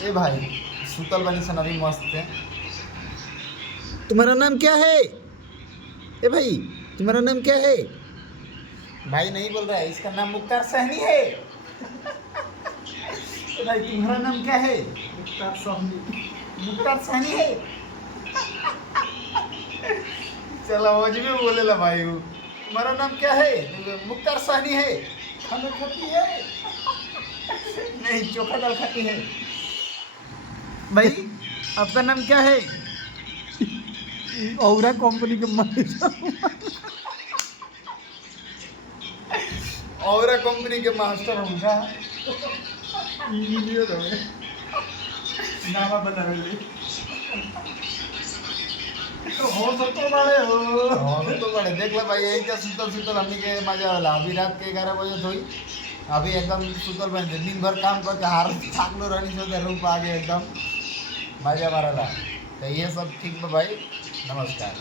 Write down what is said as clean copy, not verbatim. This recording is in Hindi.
ए भाई सुतल बनी सन अभी मस्त है। तुम्हारा नाम क्या है? ए भाई, तुम्हारा नाम क्या है? भाई नहीं बोल रहा है, इसका नाम मुख्तार सहनी है। ए भाई तुम्हारा नाम क्या है? मुख्तार सहनी। मुख्तार सहनी है। चला मौज में बोलेला भाई वो। तुम्हारा नाम क्या है? मुख्तार सहनी है। खाना खाती है। नहीं, चोखा दाल खाती है। भाई आपका नाम क्या है? औरा कंपनी के मैनेजर। और कंपनी के मास्टर होगा। इंजीनियर है। नामा बनावे तो हो सकतो बाड़े हो। और तो बड़े देख ले भाई, यही क्या सुतल सुतल हमनी के मजा वाला। अभी रात के 11 बजे थोड़ी, अभी एकदम सुतल बन दिन भर काम करके हार थाकलो रहनी से रूप आ गए एकदम मजा मारला। तो ये सब ठीक बा भाई, नमस्कार।